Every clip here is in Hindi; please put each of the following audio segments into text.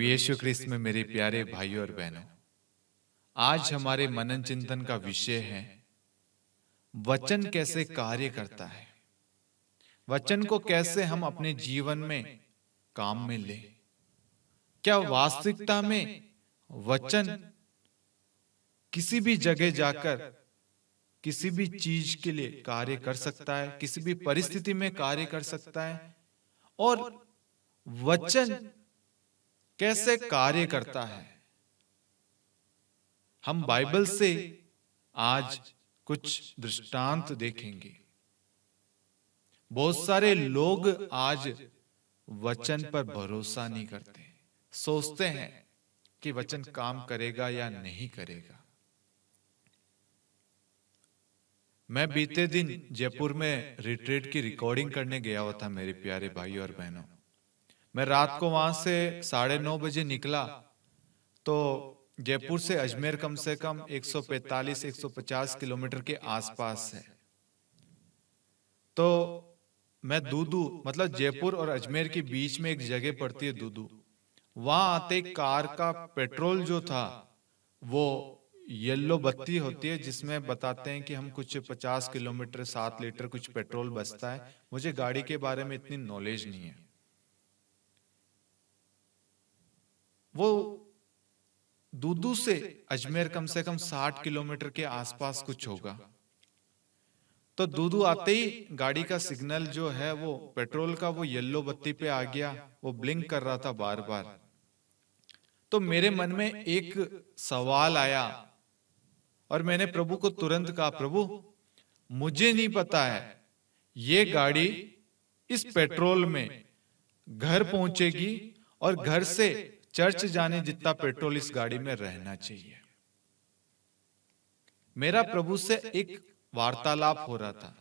प्रभु यीशु ख्रिस्त में मेरे प्यारे भाइयों और बहनों, आज हमारे मनन चिंतन का विषय है वचन कैसे कार्य करता है। वचन को कैसे हम अपने जीवन में काम में लें। क्या वास्तविकता में वचन किसी भी जगह जाकर किसी भी चीज के लिए कार्य कर सकता है, किसी भी परिस्थिति में कार्य कर सकता है, और वचन कैसे कार्य करता है। हम बाइबल से आज कुछ दृष्टांत देखेंगे। बहुत सारे लोग आज वचन पर भरोसा नहीं करते, सोचते हैं कि वचन काम करेगा या नहीं करेगा। मैं बीते दिन जयपुर में रिट्रीट की रिकॉर्डिंग करने गया हुआ था मेरे प्यारे भाई और बहनों। मैं रात को वहां से 9:30 निकला, तो जयपुर से अजमेर कम से कम 145-150 किलोमीटर के आसपास है। तो मैं दूदू, मतलब जयपुर और अजमेर के बीच में एक जगह पड़ती है दूदू, वहां आते कार का पेट्रोल जो था वो येलो बत्ती होती है, जिसमें बताते हैं कि हम कुछ 50 किलोमीटर 7 लीटर कुछ पेट्रोल बचता है। मुझे गाड़ी के बारे में इतनी नॉलेज नहीं है। वो दूदू से अजमेर कम से कम 60 किलोमीटर के आसपास कुछ होगा। तो दूदू आते ही गाड़ी का सिग्नल जो है वो पेट्रोल का वो येलो बत्ती पे आ गया, वो ब्लिंक कर रहा था बार बार। तो मेरे मन में एक सवाल आया और मैंने प्रभु को तुरंत कहा, प्रभु मुझे नहीं पता है ये गाड़ी इस पेट्रोल में घर पहुंचेगी और घर से चर्च जाने जितना पेट्रोल इस गाड़ी में रहना चाहिए। मेरा प्रभु से एक वार्तालाप हो रहा था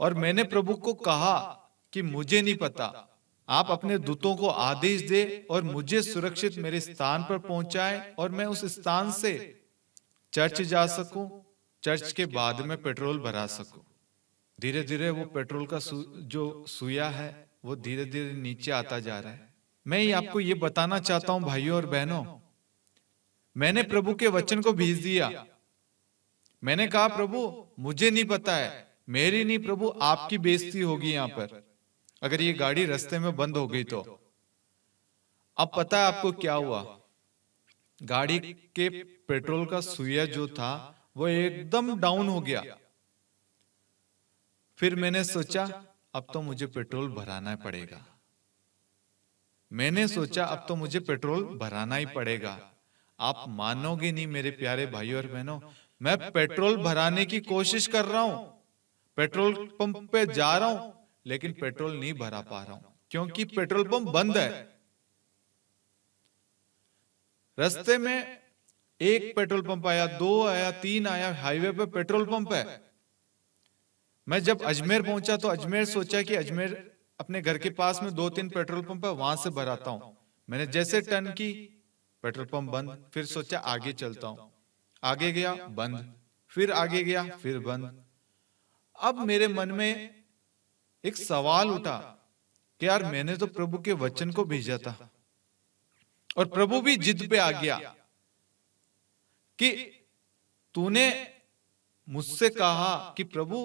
और मैंने प्रभु को कहा कि मुझे नहीं पता, आप अपने दूतों को आदेश दे और मुझे सुरक्षित मेरे स्थान पर पहुंचाए और मैं उस स्थान से चर्च जा सकूं, चर्च के बाद में पेट्रोल भरा सकूं। धीरे धीरे वो पेट्रोल का जो सुइया है वो धीरे धीरे नीचे आता जा रहा है। मैं ही आपको ये बताना चाहता हूं भाइयों और बहनों, मैंने प्रभु के वचन को भेज दिया। मैंने कहा प्रभु मुझे नहीं पता है, मेरी नहीं प्रभु आपकी बेइज्जती होगी यहां पर अगर ये गाड़ी रास्ते में बंद हो गई तो। अब पता है आपको क्या हुआ? गाड़ी के पेट्रोल का सुइया जो था वो एकदम डाउन हो गया। फिर मैंने सोचा अब तो मुझे पेट्रोल भराना पड़ेगा। मैंने सोचा अब तो मुझे पेट्रोल भराना ही पड़ेगा। आप मानोगे नहीं मेरे प्यारे भाइयों और बहनों, मैं पेट्रोल भराने की कोशिश कर रहा हूं, पेट्रोल पंप पे जा रहा हूं, लेकिन पेट्रोल नहीं भरा पा रहा हूं क्योंकि पेट्रोल पंप बंद है। रास्ते में एक पेट्रोल पंप आया, 2 आया, 3 आया, हाईवे पे पेट्रोल पंप है। मैं जब अजमेर पहुंचा तो अजमेर सोचा कि अजमेर अपने घर के पास में 2-3 पेट्रोल पंप है, वहां से भराता हूं। मैंने जैसे टर्न की पेट्रोल पंप बंद। फिर सोचा आगे चलता हूं, आगे गया बंद, फिर आगे गया फिर बंद। अब मेरे मन में एक सवाल उठा कि यार मैंने तो प्रभु के वचन को भेजा था और प्रभु भी जिद पे आ गया कि तूने मुझसे कहा कि प्रभु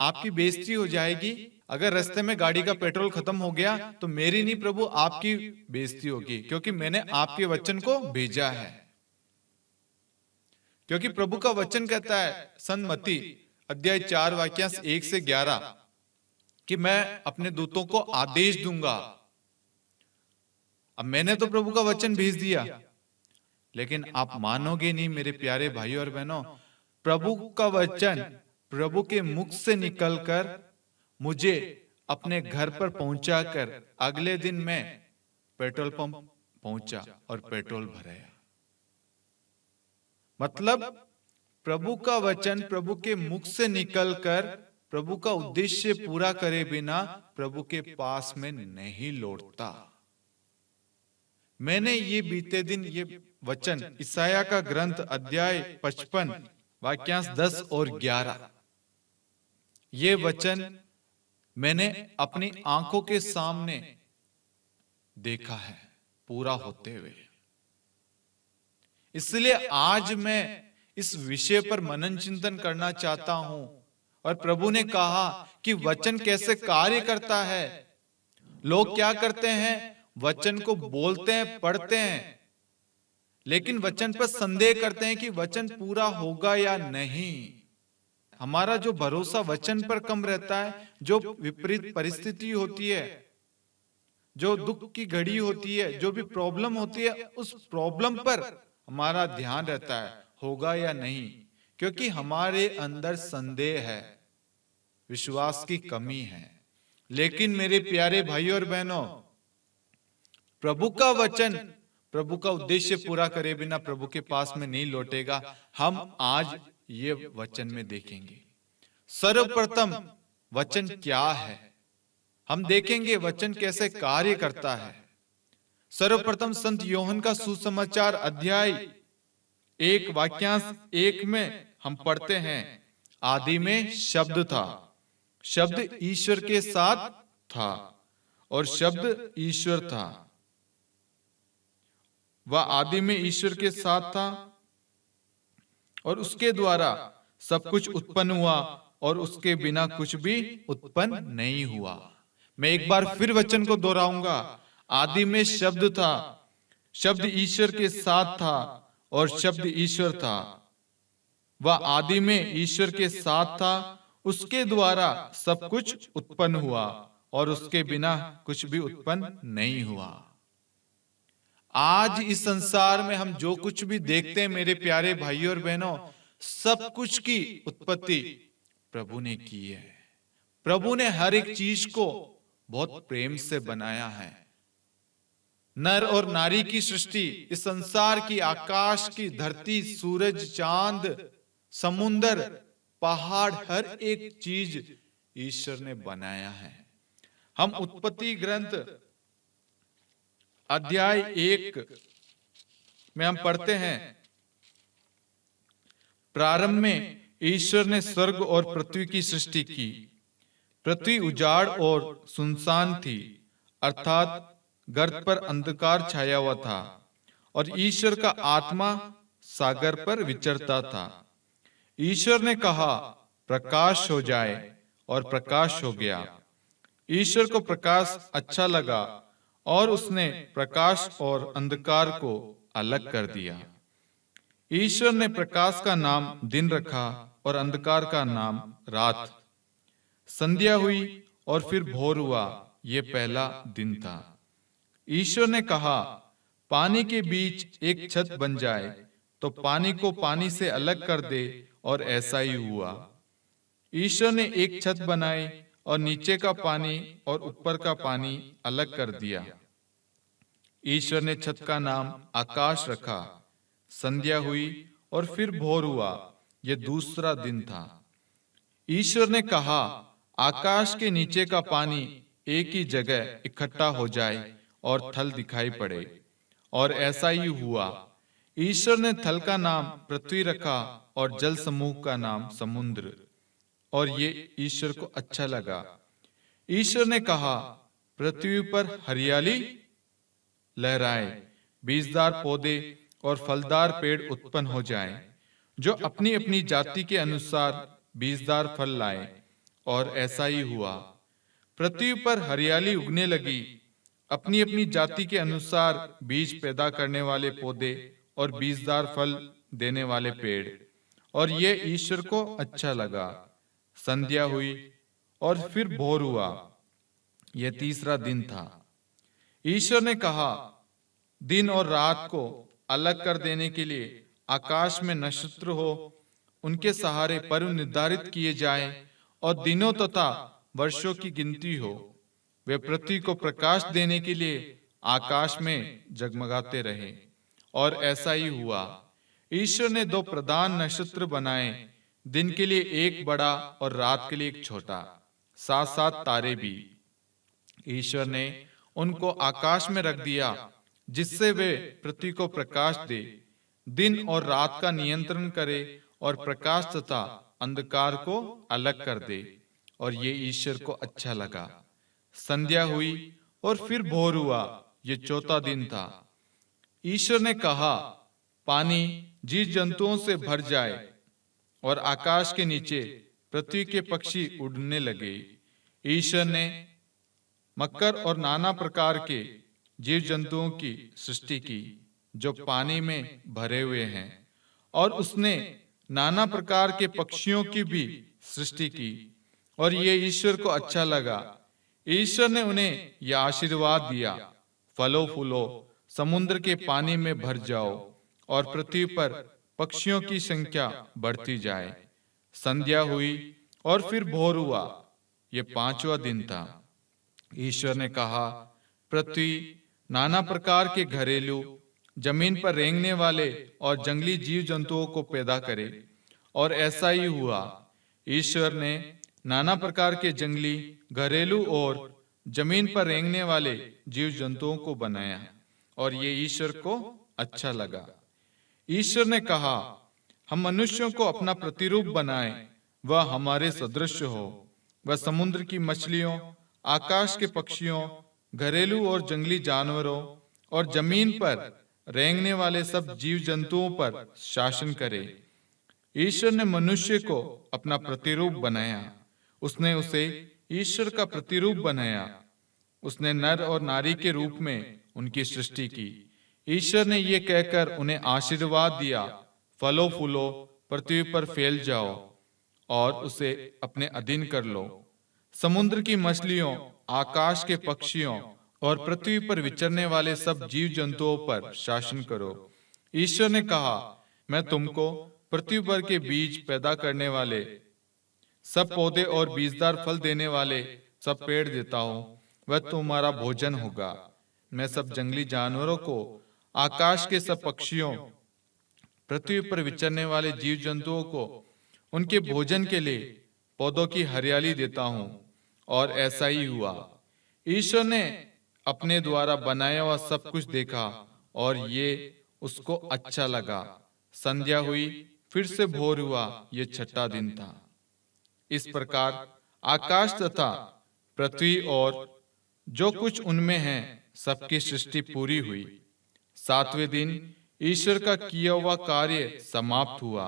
आपकी बेइज्जती हो जाएगी अगर रास्ते में गाड़ी का पेट्रोल खत्म हो गया, तो मेरी नहीं प्रभु आपकी बेइज्जती होगी क्योंकि मैंने आपके वचन को भेजा है। क्योंकि प्रभु का वचन कहता है संत मत्ती अध्याय 4 वाक्यांश 1 से 11 कि मैं अपने दूतों को आदेश दूंगा। अब मैंने तो प्रभु का वचन भेज दिया, लेकिन आप मानोगे नहीं मेरे प्यारे भाइयों और बहनों, प्रभु का वचन प्रभु के मुख से निकलकर मुझे अपने घर पर पहुंचाकर अगले दिन मैं पेट्रोल पंप पहुंचा और पेट्रोल भराया। मतलब प्रभु का वचन प्रभु के मुख से निकलकर प्रभु का उद्देश्य पूरा करे बिना प्रभु के पास में नहीं लौटता। मैंने ये बीते दिन ये वचन इसाया का ग्रंथ अध्याय 55 वाक्यांश 10 और 11 ये वचन मैंने अपनी आंखों के सामने देखा है पूरा होते हुए। इसलिए आज मैं इस विषय पर मनन चिंतन करना चाहता हूं। और प्रभु ने कहा कि वचन कैसे कार्य करता है। लोग क्या करते हैं, वचन को बोलते हैं, पढ़ते हैं, लेकिन वचन पर संदेह करते हैं कि वचन पूरा होगा या नहीं। हमारा जो भरोसा वचन पर कम रहता है, जो विपरीत परिस्थिति होती है, जो दुख की घड़ी होती है, जो भी प्रॉब्लम होती है, उस प्रॉब्लम पर हमारा ध्यान रहता है होगा या नहीं, क्योंकि हमारे अंदर संदेह है, विश्वास की कमी है। लेकिन मेरे प्यारे भाइयों और बहनों, प्रभु का वचन प्रभु का उद्देश्य पूरा करे बिना प्रभु के पास में नहीं लौटेगा। हम आज ये वचन में देखेंगे। सर्वप्रथम वचन क्या है, हम देखेंगे वचन कैसे कार्य करता है। सर्वप्रथम संत योहन का सुसमाचार अध्याय 1 वाक्यांश 1 में हम पढ़ते हैं, आदि में शब्द था, शब्द ईश्वर के साथ था और शब्द ईश्वर था। वह आदि में ईश्वर के साथ था और उसके द्वारा सब कुछ उत्पन्न हुआ और उसके बिना कुछ भी उत्पन्न नहीं हुआ। मैं एक बार फिर वचन को दोहराऊंगा, आदि में शब्द था, शब्द ईश्वर के साथ था और शब्द ईश्वर था। वह आदि में ईश्वर के साथ था, उसके द्वारा सब कुछ उत्पन्न हुआ और उसके बिना कुछ भी उत्पन्न नहीं हुआ। आज इस संसार में हम जो कुछ भी देखते हैं मेरे प्यारे भाइयों और बहनों, सब कुछ की उत्पत्ति प्रभु ने की है। प्रभु ने हर एक चीज को बहुत प्रेम से बनाया है। नर और नारी की सृष्टि, इस संसार की, आकाश की, धरती, सूरज, चांद, समुंदर, पहाड़, हर एक चीज ईश्वर ने बनाया है। हम उत्पत्ति ग्रंथ अध्याय 1 में हम पढ़ते हैं, प्रारंभ में ईश्वर ने स्वर्ग और पृथ्वी की सृष्टि की। पृथ्वी उजाड़ और सुनसान थी, अर्थात गर्त पर अंधकार छाया हुआ था और ईश्वर का आत्मा सागर पर विचरता था। ईश्वर ने कहा, प्रकाश हो जाए, और प्रकाश हो गया। ईश्वर को प्रकाश अच्छा लगा और उसने प्रकाश और अंधकार को अलग कर दिया। ईश्वर ने प्रकाश का नाम दिन रखा और अंधकार का नाम रात। संध्या हुई और फिर भोर हुआ, यह पहला दिन था। ईश्वर ने कहा, पानी के बीच एक छत बन जाए, तो पानी को पानी से अलग कर दे, और ऐसा ही हुआ। ईश्वर ने एक छत बनाई और नीचे का पानी और ऊपर का पानी अलग कर दिया। ईश्वर ने छत का नाम आकाश रखा। संध्या हुई और फिर भोर हुआ, यह दूसरा दिन था। ईश्वर ने कहा, आकाश के नीचे का पानी एक ही जगह इकट्ठा हो जाए और थल दिखाई पड़े, और ऐसा ही हुआ। ईश्वर ने थल का नाम पृथ्वी रखा और जल समूह का नाम समुद्र, और ये ईश्वर को अच्छा लगा। ईश्वर ने कहा, पृथ्वी पर हरियाली लहराए, बीजदार पौधे और फलदार पेड़ उत्पन्न हो जाएं, जो अपनी अपनी जाति के अनुसार बीजदार फल लाए, और ऐसा ही हुआ। पृथ्वी पर हरियाली उगने लगी, अपनी अपनी जाति के अनुसार बीज पैदा करने वाले पौधे और बीजदार फल देने वाले पेड़, और ये ईश्वर को अच्छा लगा। संध्या हुई और फिर भोर हुआ, यह तीसरा दिन था। ईश्वर ने कहा, दिन और रात को अलग कर देने के लिए आकाश में नक्षत्र हो, उनके सहारे पर्व निर्धारित किए जाएं, और दिनों तथा वर्षों की गिनती हो। वे पृथ्वी को प्रकाश देने के लिए आकाश में जगमगाते रहे, और ऐसा ही हुआ। ईश्वर ने दो प्रधान नक्षत्र बनाए, दिन के लिए एक बड़ा और रात के लिए एक छोटा, साथ साथ तारे भी। ईश्वर ने उनको आकाश में रख दिया, जिससे वे पृथ्वी को प्रकाश दे, दिन और रात का नियंत्रण करे, और प्रकाश तथा अंधकार को अलग कर दे, और ये ईश्वर को अच्छा लगा। संध्या हुई और फिर भोर हुआ, ये चौथा दिन था। ईश्वर ने कहा, पानी जीव जंतुओं से भर जाए और आकाश के नीचे पृथ्वी के पक्षी उड़ने लगे। ईश्वर ने मकर और नाना प्रकार के जीव जंतुओं की सृष्टि की जो पानी में भरे हुए हैं, और उसने नाना प्रकार के पक्षियों की भी सृष्टि की, और ये ईश्वर को अच्छा लगा। ईश्वर ने उन्हें यह आशीर्वाद दिया, फलो फूलो, समुद्र के पानी में भर जाओ और पृथ्वी पर पक्षियों की संख्या बढ़ती जाए। संध्या हुई और फिर भोर हुआ। यह पांचवा दिन था। ईश्वर ने कहा, पृथ्वी नाना प्रकार के घरेलू, जमीन पर रेंगने वाले और जंगली जीव जंतुओं को पैदा करे, और ऐसा ही हुआ। ईश्वर ने नाना प्रकार के जंगली, घरेलू और जमीन पर रेंगने वाले जीव जंतुओं को बनाया, और ये ईश्वर को अच्छा लगा। ईश्वर ने कहा, हम मनुष्यों को अपना प्रतिरूप बनाएं, वह हमारे सदृश हो। वह समुद्र की मछलियों, आकाश के पक्षियों, घरेलू और जंगली जानवरों और जमीन पर रेंगने वाले सब जीव जंतुओं पर शासन करे। ईश्वर ने मनुष्य को अपना प्रतिरूप बनाया, उसने उसे ईश्वर का प्रतिरूप बनाया। उसने नर और नारी के रूप में उनकी सृष्टि की। ईश्वर ने ये कहकर उन्हें आशीर्वाद दिया, फलो फूलो, पृथ्वी पर फैल जाओ और उसे अपने अधीन कर लो। समुद्र की मछलियों, आकाश के पक्षियों और पृथ्वी पर विचरने वाले सब जीव जंतुओं पर शासन करो। ईश्वर ने कहा, मैं तुमको पृथ्वी पर के बीज पैदा करने वाले सब पौधे और बीजदार फल देने वाले सब पेड़ देता हूं, वह तुम्हारा भोजन होगा। मैं सब जंगली जानवरों को, आकाश के सब पक्षियों, पृथ्वी पर विचरने वाले जीव जंतुओं को उनके भोजन के लिए पौधों की हरियाली देता हूं, और ऐसा ही हुआ। ईश्वर ने अपने द्वारा बनाया हुआ सब कुछ देखा, और ये उसको अच्छा लगा। संध्या हुई, फिर से भोर हुआ। ये छठा दिन था। इस प्रकार आकाश तथा पृथ्वी और जो कुछ उनमें है सबकी सृष्टि पूरी हुई। सातवें दिन ईश्वर का किया हुआ कार्य समाप्त हुआ।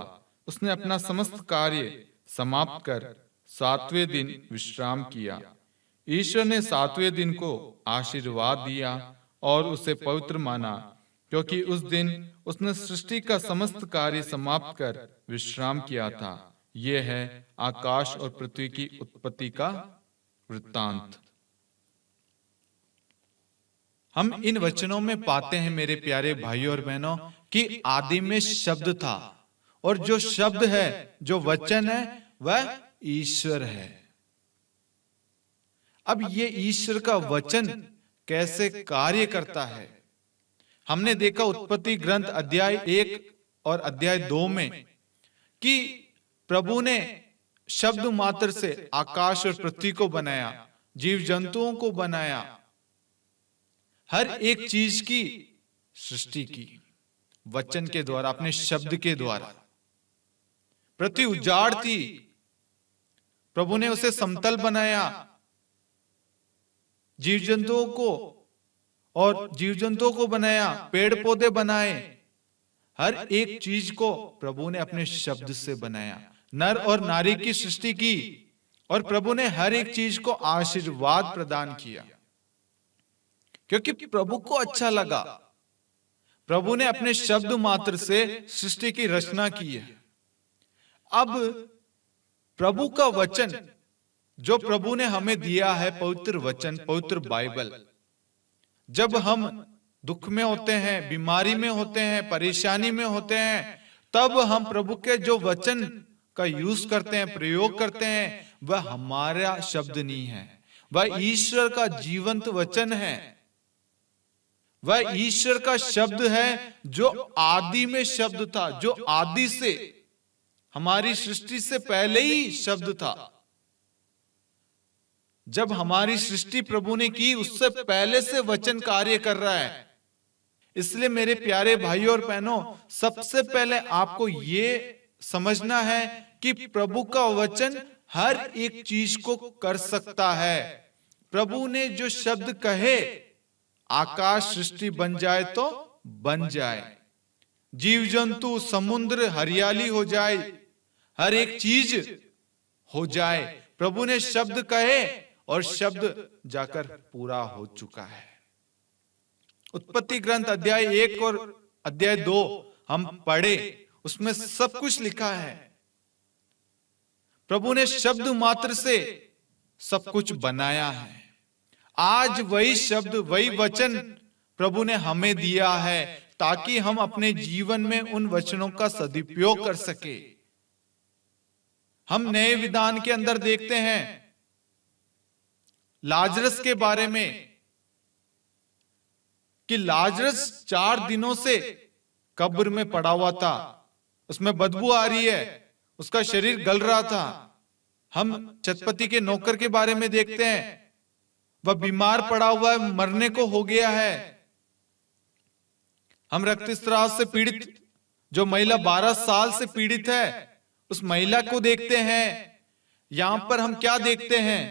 उसने अपना समस्त कार्य समाप्त कर सातवें दिन विश्राम किया। ईश्वर ने सातवें दिन को आशीर्वाद दिया और उसे पवित्र माना, क्योंकि उस दिन उसने सृष्टि का समस्त कार्य समाप्त कर विश्राम किया था। यह है आकाश और पृथ्वी की उत्पत्ति का वृत्तांत। हम इन वचनों में पाते हैं, मेरे प्यारे भाइयों और बहनों, कि आदि में शब्द था, और जो शब्द है, जो वचन है, वह ईश्वर है। अब ये ईश्वर का वचन कैसे कार्य करता है, हमने देखा उत्पत्ति ग्रंथ अध्याय 1 और अध्याय 2 में कि प्रभु ने शब्द मात्र से आकाश और पृथ्वी को बनाया, जीव जंतुओं को बनाया, हर एक चीज की सृष्टि की वचन के द्वारा, अपने शब्द के द्वारा। पृथ्वी उजाड़ थी, प्रभु ने उसे समतल बनाया। जीव जंतुओं को बनाया, पेड़ पौधे बनाए, हर एक चीज को प्रभु ने अपने शब्द से बनाया। नर और नारी की सृष्टि की, और प्रभु ने हर एक चीज को आशीर्वाद प्रदान किया, क्योंकि प्रभु को अच्छा लगा। प्रभु ने अपने शब्द मात्र से सृष्टि की रचना की है। अब प्रभु का वचन जो प्रभु ने हमें दिया है, पवित्र वचन, पवित्र बाइबल, जब हम दुख में होते हैं, बीमारी में होते हैं, परेशानी में होते हैं, तब हम प्रभु के जो वचन का यूज करते हैं, प्रयोग करते हैं, वह हमारा शब्द नहीं है, वह ईश्वर का जीवंत वचन है। वह ईश्वर का शब्द है जो आदि में शब्द था, जो आदि से, हमारी सृष्टि से पहले ही शब्द था। जब हमारी सृष्टि प्रभु ने की, उससे पहले से वचन कार्य कर रहा है। इसलिए मेरे प्यारे भाइयों और बहनों, सबसे पहले आपको ये समझना है कि प्रभु का वचन हर एक चीज को कर सकता है। प्रभु ने जो शब्द कहे, आकाश सृष्टि बन जाए तो बन जाए, जीव जंतु, समुद्र, हरियाली हो जाए, हर एक चीज हो जाए। प्रभु ने शब्द कहे और शब्द जाकर पूरा हो चुका है। उत्पत्ति ग्रंथ अध्याय 1 और अध्याय 2 हम पढ़े, उसमें सब कुछ लिखा है। प्रभु ने शब्द मात्र से सब कुछ बनाया है। आज वही शब्द, वही वचन प्रभु ने हमें दिया है ताकि हम अपने जीवन में उन वचनों का सदुपयोग कर सके। हम नए विधान के अंदर देखते हैं लाजरस के बारे में कि लाजरस 4 दिनों से कब्र में पड़ा हुआ था, उसमें बदबू आ रही है, उसका शरीर गल रहा था। हम चतपति के नौकर के बारे में देखते हैं, वह बीमार पड़ा हुआ है, मरने को हो गया है। हम रक्तस्राव से पीड़ित जो महिला 12 साल से पीड़ित है, उस महिला को देखते हैं। यहां पर हम क्या देखते हैं?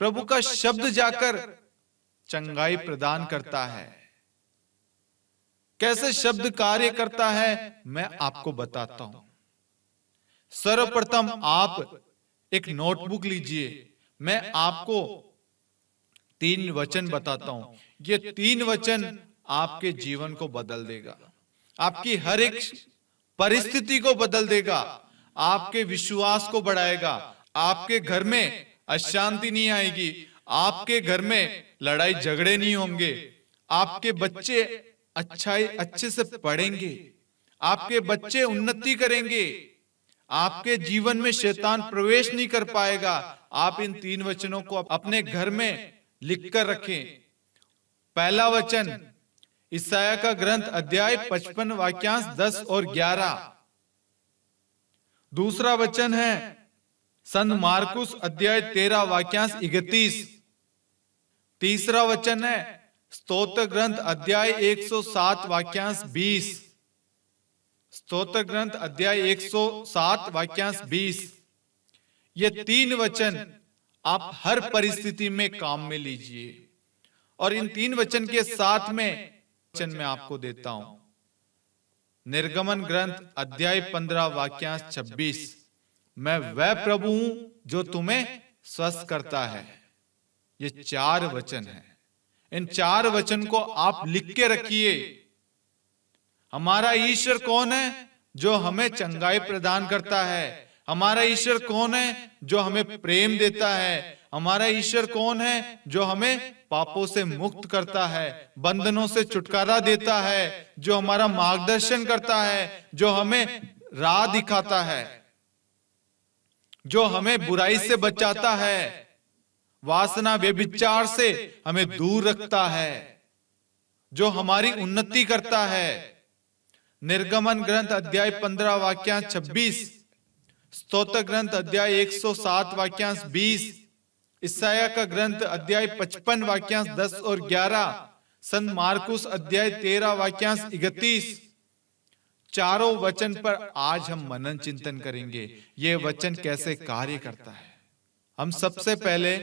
प्रभु का शब्द जाकर चंगाई प्रदान करता है। कैसे शब्द कार्य करता है मैं आपको बताता हूं। सर्वप्रथम आप एक नोटबुक लीजिए, मैं आपको 3 वचन बताता हूं। ये 3 वचन आपके जीवन को बदल देगा, आपकी हर एक परिस्थिति को बदल देगा, आपके विश्वास को बढ़ाएगा। आपके घर में अशांति नहीं आएगी, आपके घर में लड़ाई झगड़े नहीं होंगे, आपके बच्चे अच्छे से पढ़ेंगे, आपके बच्चे उन्नति करेंगे, आपके जीवन में शैतान प्रवेश नहीं कर पाएगा। आप इन 3 वचनों को अपने घर में लिखकर रखें। पहला वचन यशायाह का ग्रंथ अध्याय 55 वाक्यांश 10 और 11। दूसरा वचन है संत मार्कुस अध्याय 13 वाक्यांश 31। तीसरा वचन है स्तोत्र ग्रंथ अध्याय 107 वाक्यांश 20। स्तोत्र ग्रंथ अध्याय 107 वाक्यांश 20। ये 3 वचन आप हर परिस्थिति में काम में लीजिए। और इन 3 वचन के साथ में वचन मैं आपको देता हूं, निर्गमन ग्रंथ अध्याय 15 वाक्यांश 26। मैं वह प्रभु हूं जो तुम्हें स्वस्थ करता है। ये 4 वचन है। इन 4 वचन को आप लिख के रखिए। हमारा ईश्वर कौन है जो हमें चंगाई प्रदान करता है? हमारा ईश्वर कौन है जो हमें प्रेम देता है? हमारा ईश्वर कौन है जो हमें पापों से मुक्त करता है, बंधनों से छुटकारा देता है, जो हमारा मार्गदर्शन करता है, जो हमें राह दिखाता है, जो हमें बुराई से बचाता है, वासना व्यभिचार से हमें दूर रखता है, जो हमारी उन्नति करता है। निर्गमन ग्रंथ अध्याय 15 वाक्यांश 26, स्तोत्र ग्रंथ अध्याय 107 वाक्यांश 20, यशायाह का ग्रंथ अध्याय 55 वाक्यांश 10 और 11, संत मार्कुस अध्याय 13 वाक्यांश 31। चारों वचन पर आज हम मनन चिंतन करेंगे, ये वचन कैसे कार्य करता है। हम सबसे पहले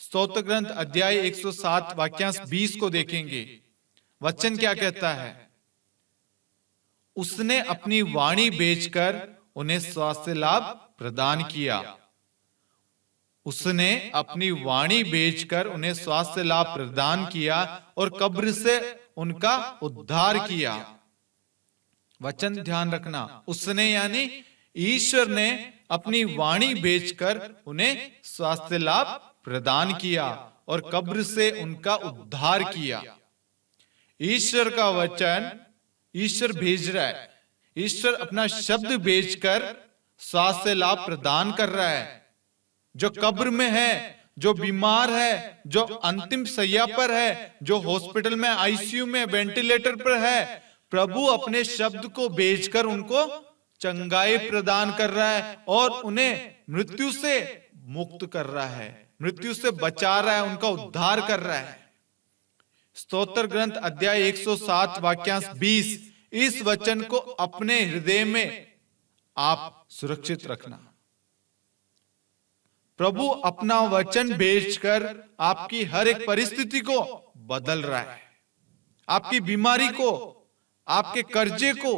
स्तोत्र ग्रंथ अध्याय 107 वाक्यांश 20 को देखेंगे। वचन क्या कहता है? उसने अपनी वाणी बेचकर उन्हें स्वास्थ्य लाभ प्रदान किया। उसने अपनी वाणी बेचकर उन्हें स्वास्थ्य लाभ प्रदान किया और कब्र से उनका उद्धार किया। वचन ध्यान रखना, उसने यानी ईश्वर ने अपनी वाणी बेचकर उन्हें स्वास्थ्य लाभ प्रदान किया और कब्र से उनका उद्धार किया। ईश्वर का वचन ईश्वर भेज रहा है। ईश्वर अपना शब्द भेजकर स्वास्थ्य लाभ प्रदान कर रहा है। जो कब्र में है, जो बीमार है, जो अंतिम सैया पर है, जो हॉस्पिटल में आईसीयू में वेंटिलेटर पर है, प्रभु अपने शब्द को भेजकर उनको चंगाई प्रदान कर रहा है और उन्हें मृत्यु से मुक्त कर रहा है, मृत्यु से बचा रहा है, उनका उद्धार कर रहा है। स्तोत्र ग्रंथ अध्याय 107 वाक्यांश 20, इस वचन को अपने हृदय में आप सुरक्षित रखना। प्रभु अपना वचन भेजकर आपकी हर एक परिस्थिति को बदल रहा है, आपकी बीमारी को, आपके कर्जे को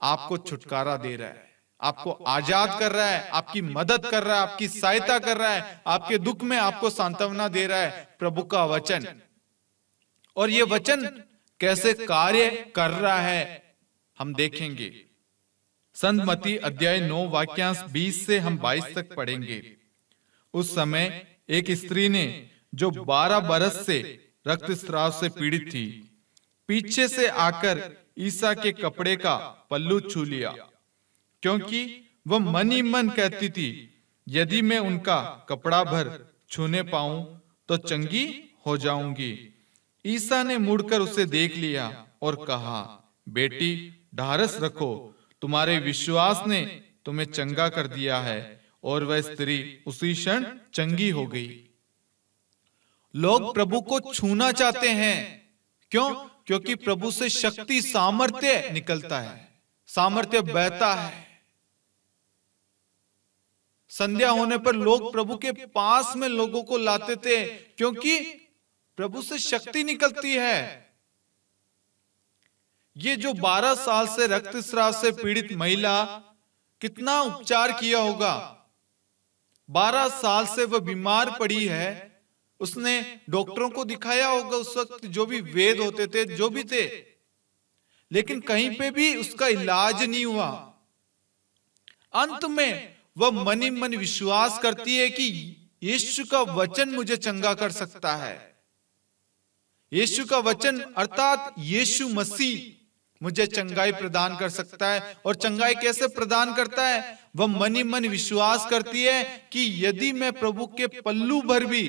आपको छुटकारा दे रहा है, आपको आजाद कर रहा है, आपकी मदद कर रहा है, आपकी सहायता कर रहा है, आपके दुख में आपको सांत्वना दे रहा है प्रभु का वचन। और ये वचन कैसे कार्य कर रहा है हम देखेंगे। संत मत्ती अध्याय 9 वाक्यांश 20 से हम 22 तक पढ़ेंगे। उस समय एक स्त्री ने, जो 12 बरस से रक्तस्राव से पीड़ित थी, पीछे से आकर ईसा के कपड़े का पल्लू छू लिया, क्योंकि वह मन ही मन कहती थी, यदि मैं उनका कपड़ा भर छूने पाऊं तो चंगी हो जाऊंगी। ईसा ने मुड़कर उसे देख लिया और कहा, बेटी ढारस रखो, तुम्हारे विश्वास ने तुम्हें चंगा कर दिया है। और वह स्त्री उसी क्षण चंगी हो गई। लोग प्रभु को छूना चाहते हैं, क्यों? क्योंकि प्रभु से शक्ति, सामर्थ्य निकलता है, सामर्थ्य बहता है। संध्या होने पर लोग प्रभु के पास में लोगों को लाते थे, क्योंकि प्रभु से शक्ति निकलती है। ये जो 12 साल से रक्तस्राव से पीड़ित महिला, कितना उपचार किया होगा। 12 साल से वह बीमार पड़ी है। उसने डॉक्टरों को दिखाया होगा, उस वक्त जो भी वेद होते थे, जो भी थे, लेकिन कहीं पे भी उसका इलाज नहीं हुआ। अंत में वह मन ही मन विश्वास करती है कि यीशु का वचन मुझे चंगा कर सकता है। यीशु का वचन अर्थात यीशु मसीह मुझे चंगाई प्रदान कर सकता है। और चंगाई कैसे प्रदान करता है? वह मन ही मन विश्वास करती है कि यदि मैं प्रभु के पल्लू भर भी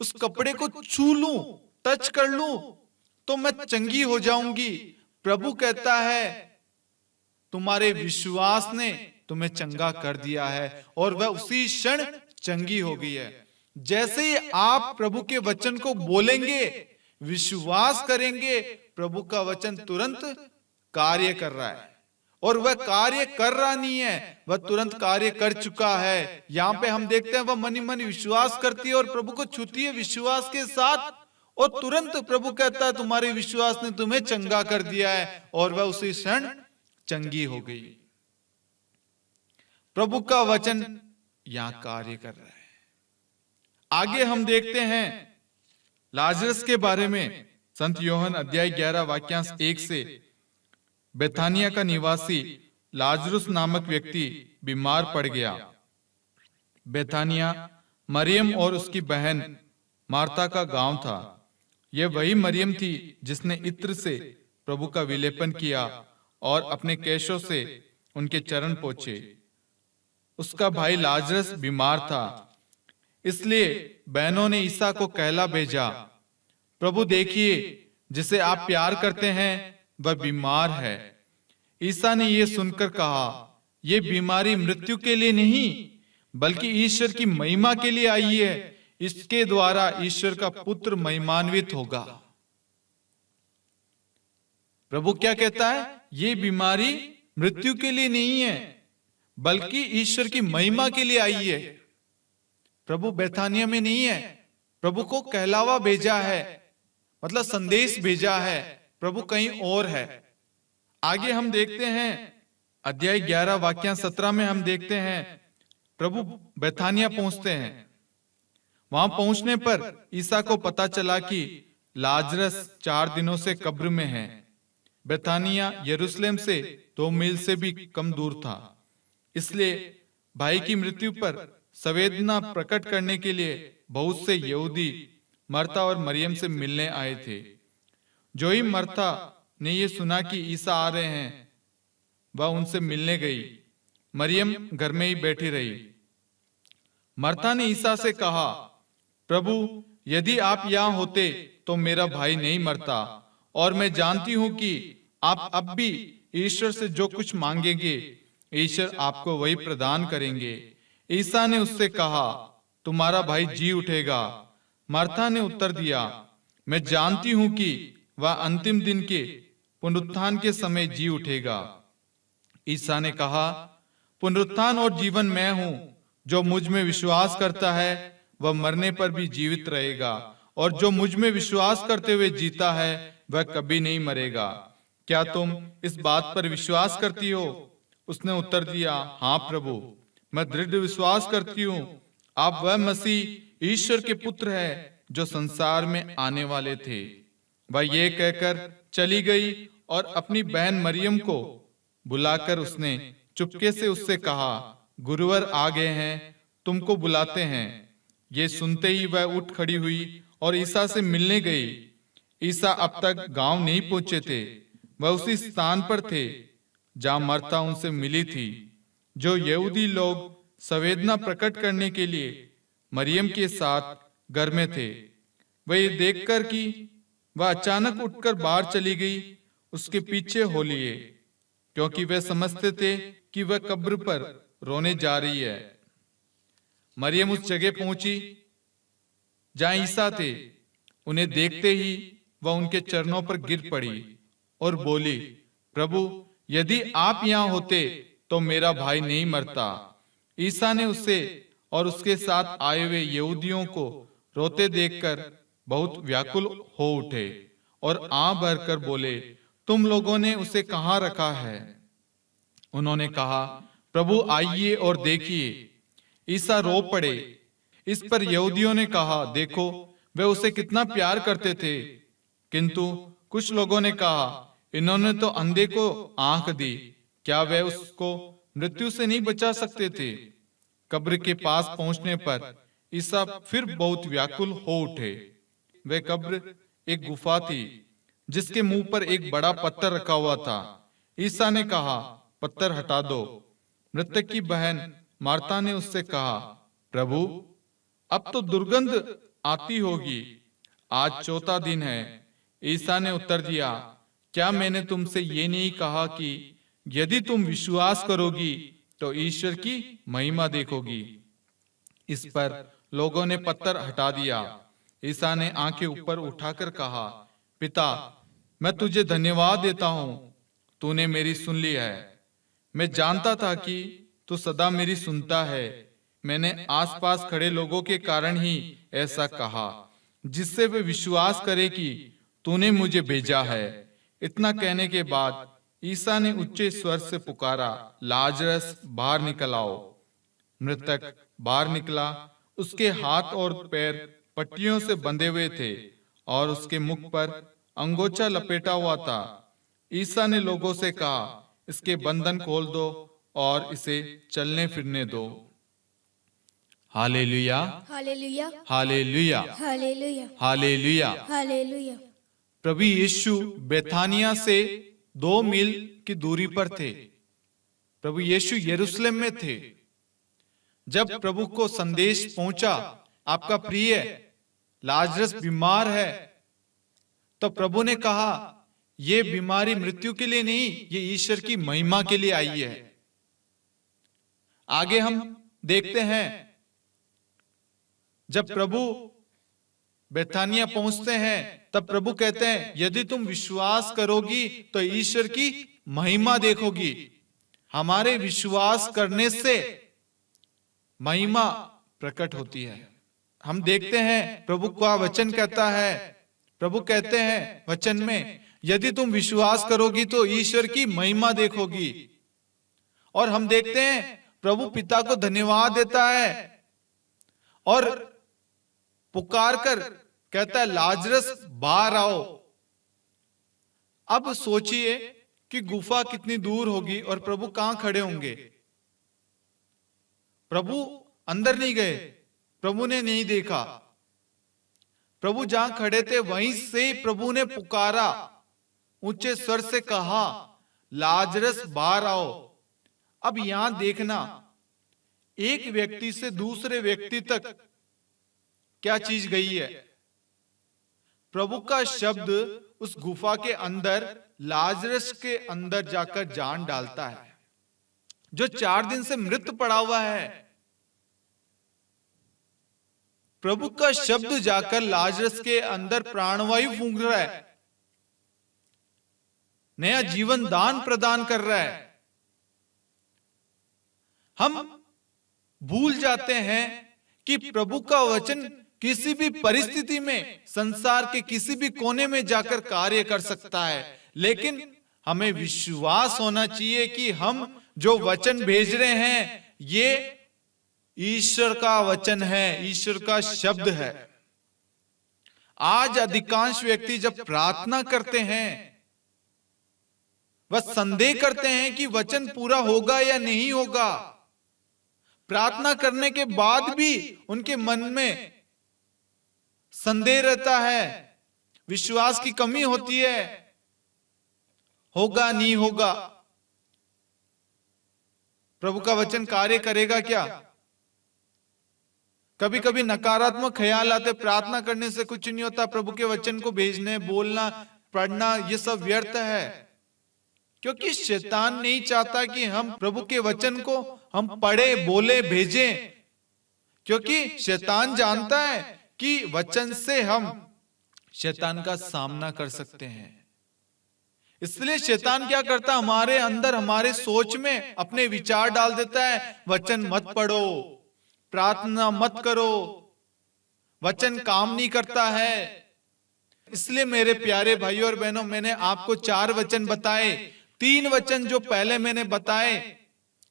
उस कपड़े को छू लूं, टच कर लूं, तो मैं चंगी हो जाऊंगी। प्रभु कहता है, तुम्हारे विश्वास ने तुम्हें चंगा कर दिया है। और वह उसी क्षण चंगी हो गई है। जैसे ही आप प्रभु के वचन को बोलेंगे, विश्वास करेंगे, प्रभु का वचन तुरंत कार्य कर रहा है। और वह कार्य कर रहा नहीं है, वह तुरंत कार्य कर चुका है। यहां पे हम देखते हैं, वह मन ही मन विश्वास करती है और प्रभु को छूती है विश्वास के साथ, और तुरंत प्रभु कहता है, तुम्हारे विश्वास ने तुम्हें चंगा कर दिया है। और वह उसी क्षण चंगी हो गई। प्रभु का वचन यहां कार्य कर रहा है। आगे हम देखते हैं लाजरस के बारे में। संत यूहन्ना अध्याय 11 वाक्यांश 1 से, बेथानिया का निवासी लाजरुस नामक व्यक्ति बीमार पड़ गया। बेथानिया मरियम और उसकी बहन मार्था का गांव था। यह वही मरियम थी जिसने इत्र से प्रभु का विलेपन किया और अपने केशों से उनके चरण पोंछे। उसका भाई लाजरस बीमार था, इसलिए बहनों ने ईसा को कहला भेजा, प्रभु देखिए, जिसे आप प्यार करते हैं वह बीमार है। ईसा ने यह सुनकर कहा, यह बीमारी मृत्यु के लिए नहीं, बल्कि ईश्वर की महिमा के लिए आई है। इसके द्वारा ईश्वर का पुत्र महिमान्वित होगा। प्रभु क्या कहता है? यह बीमारी मृत्यु के लिए नहीं है, बल्कि ईश्वर की महिमा के लिए आई है। प्रभु बेथानिया में नहीं है, प्रभु को कहलावा भेजा है, मतलब संदेश भेजा है। प्रभु कहीं और है। आगे हम देखते हैं अध्याय 11 वाक्य 17 में हम देखते हैं प्रभु बेथानिया पहुंचते हैं। वहां पहुंचने पर ईसा को पता चला कि लाजरस 4 दिनों से कब्र में है। बेथानिया यरूशलेम से 2 मील से भी कम दूर था। इसलिए भाई की मृत्यु पर संवेदना प्रकट करने के लिए बहुत से यहूदी मर्था और मरियम से मिलने आए थे। जो ही मर्था ने यह सुना कि ईसा आ रहे हैं, वह उनसे मिलने गई। मरियम घर में ही बैठी रही। मर्था ने ईसा से कहा, प्रभु यदि आप यहां होते तो मेरा भाई नहीं मरता, और मैं जानती हूं कि आप अब भी ईश्वर से जो कुछ मांगेंगे ईश्वर आपको वही प्रदान करेंगे। ईसा ने उससे कहा, तुम्हारा भाई जी उठेगा। मर्था ने उत्तर दिया, मैं जानती हूं कि वह अंतिम दिन के पुनरुत्थान के समय जी उठेगा। ईसा ने कहा, पुनरुत्थान और जीवन मैं हूं। जो मुझ में विश्वास करता है वह मरने पर भी जीवित रहेगा, और जो मुझ में विश्वास करते हुए जीता है वह कभी नहीं मरेगा। क्या तुम इस बात पर विश्वास करती हो? उसने उत्तर दिया, हाँ प्रभु, मैं दृढ़ विश्वास करती हूँ आप वह मसीह ईश्वर के पुत्र है जो संसार में आने वाले थे। वह ये कहकर चली गई और अपनी बहन मरियम को बुलाकर उसने चुपके से उससे कहा, गुरुवर आ गए हैं, तुमको बुलाते हैं। ये सुनते ही वह उठ खड़ी हुई और ईसा से मिलने गई। ईसा अब तक गांव नहीं पहुंचे थे, वह उसी स्थान पर थे जहां मर्ता उनसे मिली थी। जो यहूदी लोग संवेदना प्रकट करने के लिए मरियम के साथ घर में थे, वह ये देखकर कि वह अचानक उठकर बाहर चली गई, उसके पीछे हो लिए, क्योंकि वे समझते थे कि वह कब्र पर रोने जा रही है। मरियम उस जगह पहुंची जहां ईसा थे। उन्हें देखते ही वह उनके चरणों पर गिर पड़ी और बोली, प्रभु, यदि आप यहाँ होते तो मेरा भाई नहीं मरता। ईसा ने उसे और उसके साथ आए हुए यहूदियों को रोते देखकर बहुत व्याकुल हो उठे और आह भरकर बोले, तुम लोगों ने उसे कहाँ रखा है? उन्होंने कहा, प्रभु आइए और देखिए। ईसा रो पड़े। इस पर यहूदियों ने कहा, देखो वे उसे कितना प्यार करते थे। किंतु कुछ लोगों ने कहा, इन्होंने तो अंधे को आंख दी, क्या वे उसको मृत्यु से नहीं बचा सकते थे? कब्र के पास पहुंचने पर ईसा फिर बहुत व्याकुल हो उठे। वे कब्र एक गुफा थी जिसके मुंह पर एक बड़ा पत्थर रखा हुआ था। ईसा ने कहा, पत्थर हटा दो। मृतक की बहन मार्ता ने उससे कहा, प्रभु, अब तो दुर्गंध आती होगी, आज चौथा दिन है। ईसा ने उत्तर दिया, क्या मैंने तुमसे ये नहीं कहा कि यदि तुम विश्वास करोगी तो ईश्वर की महिमा देखोगी? इस पर लोगों ने पत्थर हटा दिया। ईसा ने आंखें ऊपर उठाकर कहा, पिता, मैं तुझे धन्यवाद देता हूं, तूने मेरी सुन ली है। मैं जानता था कि तू सदा मेरी सुनता है। मैंने आसपास खड़े लोगों के कारण ही ऐसा कहा, जिससे वे विश्वास करे कि तूने मुझे भेजा है। इतना कहने के बाद ईसा ने उच्चे स्वर से पुकारा, लाजरस बाहर निकल आओ। मृतक बाहर निकला। उसके हाथ और पैर पट्टियों से बंधे हुए थे और उसके मुख पर अंगोछा लपेटा हुआ था। ईसा ने लोगों से कहा, इसके बंधन खोल दो और इसे चलने फिरने दो। Hallelujah, hallelujah, hallelujah, hallelujah, hallelujah. Hallelujah. प्रभु यीशु बेथानिया से 2 मील की दूरी पर थे। प्रभु यीशु यरूशलेम में थे। जब प्रभु को संदेश पहुंचा, आपका प्रिय लाजरस बीमार है, तो प्रभु ने कहा, यह बीमारी मृत्यु के लिए नहीं, ये ईश्वर की महिमा के लिए आई है। आगे हम देखते हैं, जब प्रभु बेथानिया पहुंचते हैं, तब प्रभु कहते हैं, यदि तुम विश्वास करोगी तो ईश्वर की महिमा देखोगी। हमारे विश्वास करने से महिमा प्रकट होती है। हम देखते हैं, प्रभु का वचन कहता है, प्रभु कहते हैं वचन में, यदि तुम विश्वास करोगी तो ईश्वर की महिमा देखोगी। और हम देखते हैं, प्रभु पिता को धन्यवाद देता है और पुकार कर कहता है, लाजरस बाहर आओ। अब सोचिए कि गुफा कितनी दूर होगी और प्रभु कहां खड़े होंगे। प्रभु अंदर नहीं गए, प्रभु ने नहीं देखा। प्रभु जहां खड़े थे वहीं से प्रभु ने पुकारा, ऊंचे स्वर से कहा, लाजरस बाहर आओ। अब यहां देखना, एक व्यक्ति से दूसरे व्यक्ति तक क्या चीज गई है। प्रभु का शब्द उस गुफा के अंदर लाजरस के अंदर जाकर जान डालता है, जो 4 दिन से मृत पड़ा हुआ है। प्रभु का शब्द जाकर लाजरस के अंदर प्राणवायु फूंक रहा है, नया जीवन दान प्रदान कर रहा है। हम भूल जाते हैं कि प्रभु का वचन किसी भी परिस्थिति में, संसार के किसी भी कोने में जाकर कार्य कर सकता है, लेकिन हमें विश्वास होना चाहिए कि हम जो वचन भेज रहे हैं ये ईश्वर का वचन है, ईश्वर का शब्द है। आज अधिकांश व्यक्ति जब प्रार्थना करते हैं वह संदेह करते हैं कि वचन पूरा होगा या नहीं होगा। प्रार्थना करने के बाद भी उनके मन में संदेह रहता है, विश्वास की कमी होती है, होगा नहीं होगा, प्रभु का वचन कार्य करेगा क्या। कभी कभी नकारात्मक ख्याल आते, प्रार्थना करने से कुछ नहीं होता, प्रभु के वचन को भेजने, बोलना, पढ़ना ये सब व्यर्थ है, क्योंकि शैतान नहीं चाहता कि हम प्रभु के वचन को हम पढ़े, बोले, भेजें, क्योंकि शैतान जानता है कि वचन से हम शैतान का सामना कर सकते हैं। इसलिए शैतान क्या करता, हमारे अंदर, हमारे सोच में अपने विचार डाल देता है, वचन मत पढ़ो, प्रार्थना मत करो, वचन काम नहीं करता है। इसलिए मेरे प्यारे भाइयों और बहनों, मैंने आपको 4 वचन बताए। 3 वचन जो पहले मैंने बताए,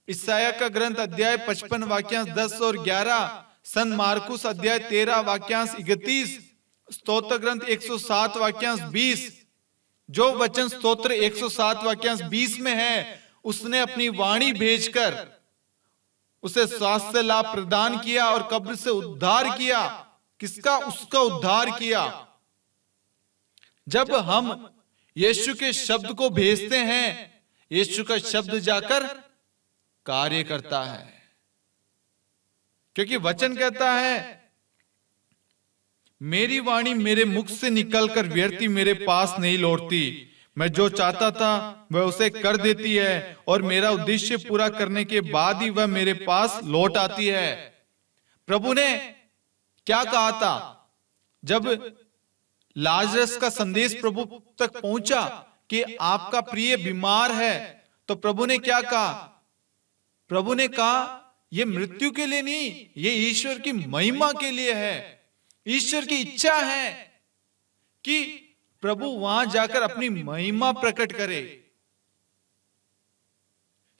ईसाया का ग्रंथ अध्याय 55 वाक्यांश 10 और 11, सन मार्कुस अध्याय 13 वाक्यांश 31, स्तोत्र ग्रंथ 107 वाक्यांश 20। जो वचन स्तोत्र 107 वाक्यांश 20 में है, उसने अपनी वाणी भेजकर उसे स्वास्थ्य लाभ प्रदान किया और कब्र से उद्धार किया। किसका? उसका उद्धार किया। जब हम यीशु के शब्द को भेजते हैं, यीशु का शब्द जाकर कार्य करता है, क्योंकि वचन कहता है, मेरी वाणी मेरे मुख से निकलकर व्यर्थी मेरे पास नहीं लौटती, मैं जो चाहता था वह उसे कर देती है और मेरा उद्देश्य पूरा करने के बाद ही वह मेरे पास लौट आती है। प्रभु ने क्या कहा था? जब लाजरस का संदेश प्रभु तक पहुंचा कि आपका प्रिय बीमार है, तो प्रभु ने क्या कहा? प्रभु ने कहा, यह मृत्यु के लिए नहीं, ये ईश्वर की महिमा के लिए है। ईश्वर की इच्छा है कि प्रभु वहां जाकर अपनी महिमा प्रकट करे।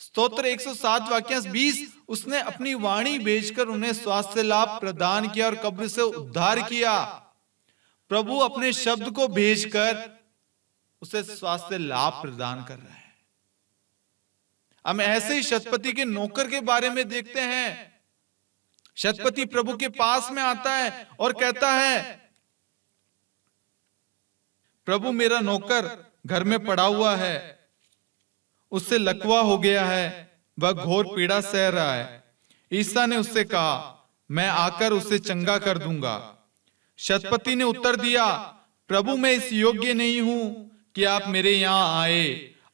स्तोत्र 107 वाक्यांश 20, उसने अपनी वाणी भेजकर उन्हें स्वास्थ्य लाभ प्रदान किया और कब्र से उद्धार किया। प्रभु अपने शब्द को भेजकर उसे स्वास्थ्य लाभ प्रदान कर रहा है। हम ऐसे ही शतपति के नौकर के बारे में देखते हैं। शतपति प्रभु के पास में आता है और कहता है, प्रभु मेरा नौकर घर में पड़ा हुआ है, उससे लकवा हो गया है, वह घोर पीड़ा सह रहा है। ईसा ने उससे कहा, मैं आकर उसे चंगा कर दूंगा। शतपति ने उत्तर दिया, प्रभु मैं इस योग्य नहीं हूं कि आप मेरे यहां आए,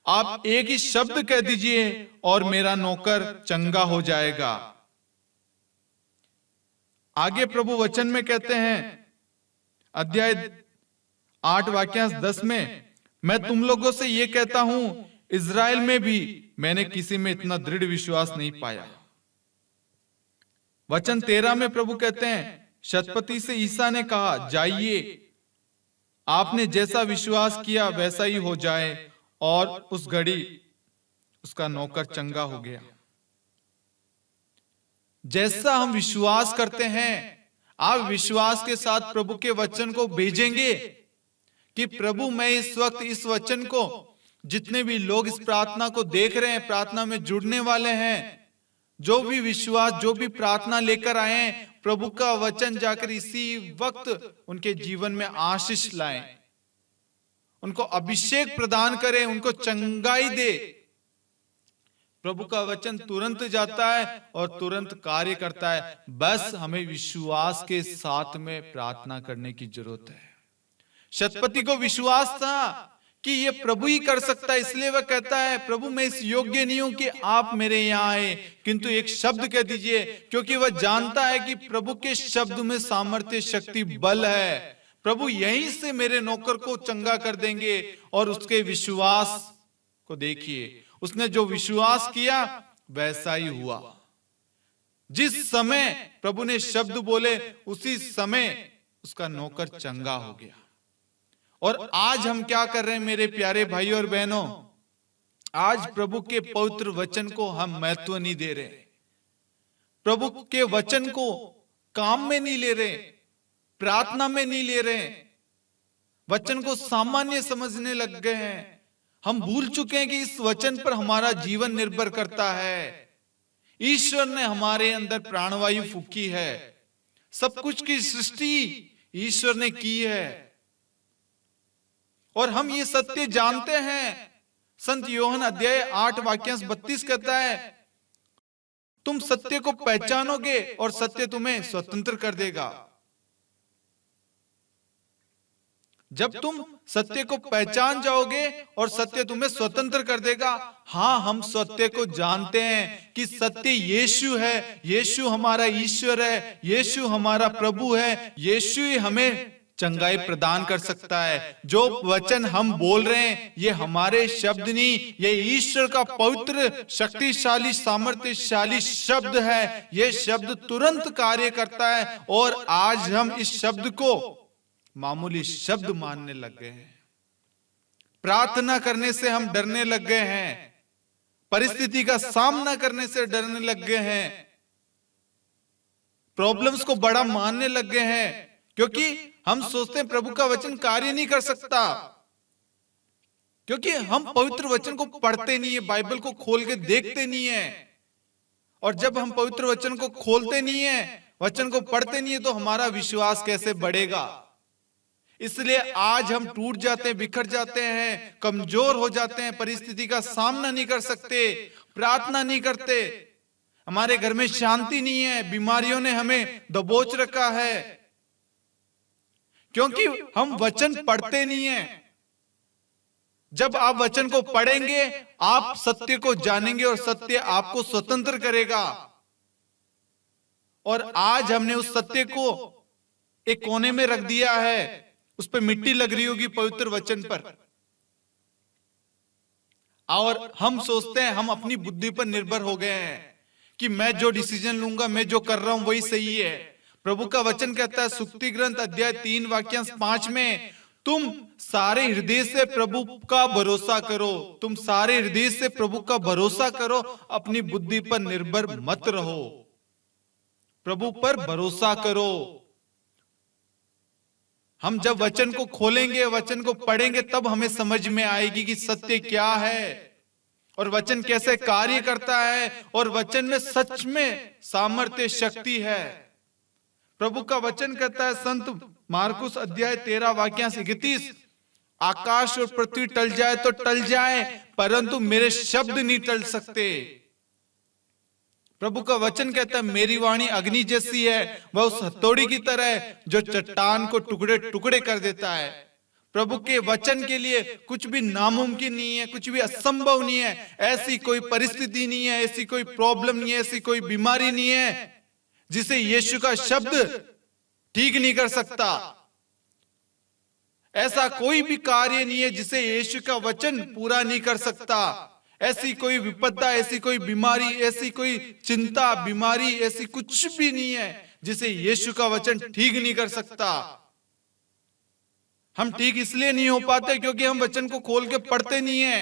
आप एक ही शब्द कह दीजिए और मेरा नौकर चंगा हो जाएगा। आगे प्रभु वचन में कहते हैं, अध्याय 8 वाक्यांश 10 में, मैं तुम लोगों से यह कहता हूं, इज़राइल में भी मैंने किसी में इतना दृढ़ विश्वास नहीं पाया। वचन 13 में प्रभु कहते हैं, शतपति से ईसा ने कहा, जाइए, आपने जैसा विश्वास किया वैसा ही हो जाए, और उस घड़ी उसका नौकर चंगा हो गया। जैसा हम विश्वास करते हैं, आप विश्वास के साथ प्रभु के वचन को भेजेंगे कि प्रभु मैं इस वक्त इस वचन को, जितने भी लोग इस प्रार्थना को देख रहे हैं, प्रार्थना में जुड़ने वाले हैं, जो भी विश्वास, जो भी प्रार्थना लेकर आए हैं, प्रभु का वचन जाकर इसी वक्त उनके जीवन में आशीष लाए, उनको अभिषेक प्रदान करे, उनको चंगाई दे। प्रभु का वचन तुरंत जाता है और तुरंत कार्य करता है। बस हमें विश्वास के साथ में प्रार्थना करने की जरूरत है। शतपति को विश्वास था कि ये प्रभु ही कर सकता है, इसलिए वह कहता है, प्रभु मैं इस योग्य नहीं हूं कि आप मेरे यहां आए, किंतु एक शब्द कह दीजिए, क्योंकि वह जानता है कि प्रभु के शब्द में सामर्थ्य, शक्ति, बल है। प्रभु यहीं से मेरे नौकर को चंगा कर देंगे। और उसके विश्वास को देखिए, उसने जो विश्वास किया वैसा ही हुआ। जिस समय प्रभु ने शब्द बोले, उसी समय उसका नौकर चंगा हो गया। और आज हम क्या कर रहे हैं मेरे प्यारे भाई और बहनों? आज प्रभु के पवित्र वचन को हम महत्व नहीं दे रहे, प्रभु के वचन को काम में नहीं ले रहे, प्रार्थना में नहीं ले रहे, वचन को सामान्य समझने लग गए हैं। हम भूल चुके हैं कि इस वचन पर हमारा जीवन निर्भर करता है। ईश्वर ने हमारे अंदर प्राणवायु फूकी है, सब कुछ की सृष्टि ईश्वर ने की है, और हम ये सत्य जानते हैं। संत यूहन्ना अध्याय 8 वाक्यांश 32 कहता है, तुम सत्य को पहचानोगे और सत्य तुम्हें स्वतंत्र कर देगा। जब तुम सत्य को पहचान जाओगे और सत्य तुम्हें स्वतंत्र कर देगा। हाँ, हम सत्य को जानते हैं कि सत्य यीशु है, यीशु हमारा ईश्वर है, यीशु हमारा प्रभु है, यीशु ही हमें चंगाई प्रदान कर सकता है। जो वचन हम बोल रहे हैं ये हमारे शब्द नहीं, ये ईश्वर का पवित्र शक्तिशाली सामर्थ्यशाली शब्द है। ये शब्द तुरंत कार्य करता है, और आज हम इस शब्द को मामूली शब्द मानने लग गए हैं। प्रार्थना करने से हम डरने लग गए हैं, परिस्थिति का सामना करने से डरने लग गए हैं, प्रॉब्लम्स को बड़ा मानने लग गए हैं, क्योंकि हम सोचते हैं प्रभु का वचन कार्य नहीं कर सकता, क्योंकि हम पवित्र वचन को पढ़ते नहीं है, बाइबल को खोल के देखते नहीं है। और जब हम पवित्र वचन को खोलते नहीं है, वचन को पढ़ते नहीं है, तो हमारा विश्वास कैसे बढ़ेगा? इसलिए आज हम टूट जाते हैं, बिखर जाते हैं, कमजोर हो जाते हैं, परिस्थिति का सामना नहीं कर सकते, प्रार्थना नहीं करते, हमारे घर में शांति नहीं है, बीमारियों ने हमें दबोच रखा है, क्योंकि हम वचन पढ़ते नहीं है। जब आप वचन को पढ़ेंगे, आप सत्य को जानेंगे और सत्य आपको स्वतंत्र करेगा। और आज हमने उस सत्य को एक कोने में रख दिया है, उस पर मिट्टी लग रही होगी पवित्र वचन पर, और हम सोचते हैं, हम अपनी बुद्धि पर निर्भर हो गए हैं कि मैं जो डिसीजन लूंगा, मैं जो कर रहा हूं वही सही है। प्रभु का वचन कहता है सुक्ति ग्रंथ अध्याय 3 वाक्यांश 5 में, तुम सारे हृदय से प्रभु का भरोसा करो, तुम सारे हृदय से प्रभु का भरोसा करो, अपनी बुद्धि पर निर्भर मत रहो, प्रभु पर भरोसा करो। हम जब वचन को खोलेंगे, वचन को पढ़ेंगे, तब हमें समझ में आएगी कि सत्य क्या है और वचन कैसे कार्य करता है, और वचन में सच में सामर्थ्य शक्ति है। प्रभु का वचन कहता है संत मार्कुस अध्याय 13 वाक्यांश 31, आकाश और पृथ्वी टल जाए तो टल जाए, परंतु मेरे शब्द नहीं टल सकते। प्रभु का वचन कहता है मेरी वाणी अग्नि जैसी है, वह उस हथौड़ी की तरह है जो चट्टान को टुकड़े टुकड़े कर देता है। प्रभु के वचन के लिए कुछ भी नामुमकिन नहीं है, कुछ भी असंभव नहीं है, ऐसी कोई परिस्थिति नहीं है, ऐसी कोई प्रॉब्लम नहीं है, ऐसी कोई बीमारी नहीं है जिसे यीशु का शब्द ठीक नहीं कर सकता। ऐसा कोई भी कार्य नहीं है जिसे यीशु का वचन पूरा नहीं कर सकता। ऐसी कोई विपदा, ऐसी कोई बीमारी, ऐसी कोई चिंता, बीमारी, ऐसी कुछ भी नहीं है जिसे यीशु का वचन ठीक नहीं कर सकता। हम ठीक इसलिए नहीं हो पाते क्योंकि हम वचन को खोल के पढ़ते नहीं है,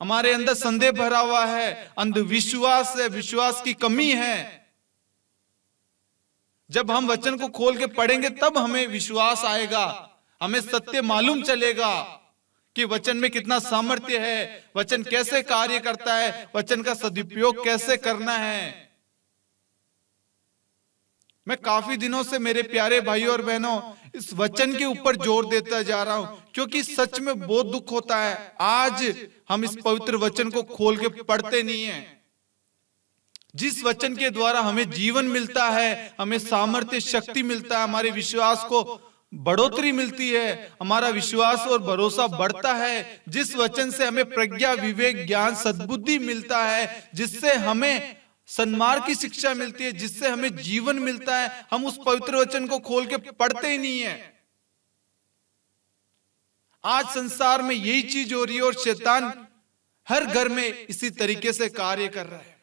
हमारे अंदर संदेह भरा हुआ है, अंधविश्वास है, विश्वास की कमी है। जब हम वचन को खोल के पढ़ेंगे तब हमें विश्वास आएगा, हमें सत्य मालूम चलेगा कि वचन में कितना सामर्थ्य है, वचन कैसे कार्य करता है, वचन का सदुपयोग कैसे करना है। मैं काफी दिनों से मेरे प्यारे भाइयों और बहनों इस वचन के ऊपर जोर देता जा रहा हूं, क्योंकि सच में बहुत दुख होता है आज हम इस पवित्र वचन को खोल के पढ़ते नहीं है। जिस वचन के द्वारा हमें जीवन मिलता है, हमें सामर्थ्य शक्ति मिलता है, हमारे विश्वास को बढ़ोतरी मिलती है, हमारा विश्वास और भरोसा बढ़ता है, जिस वचन से हमें प्रज्ञा, विवेक, ज्ञान, सद्बुद्धि मिलता है, जिससे हमें सन्मार्ग की शिक्षा मिलती है, जिससे हमें जीवन मिलता है, हम उस पवित्र वचन को खोल के पढ़ते ही नहीं है। आज संसार में यही चीज हो रही है और शैतान हर घर में इसी तरीके से कार्य कर रहा है,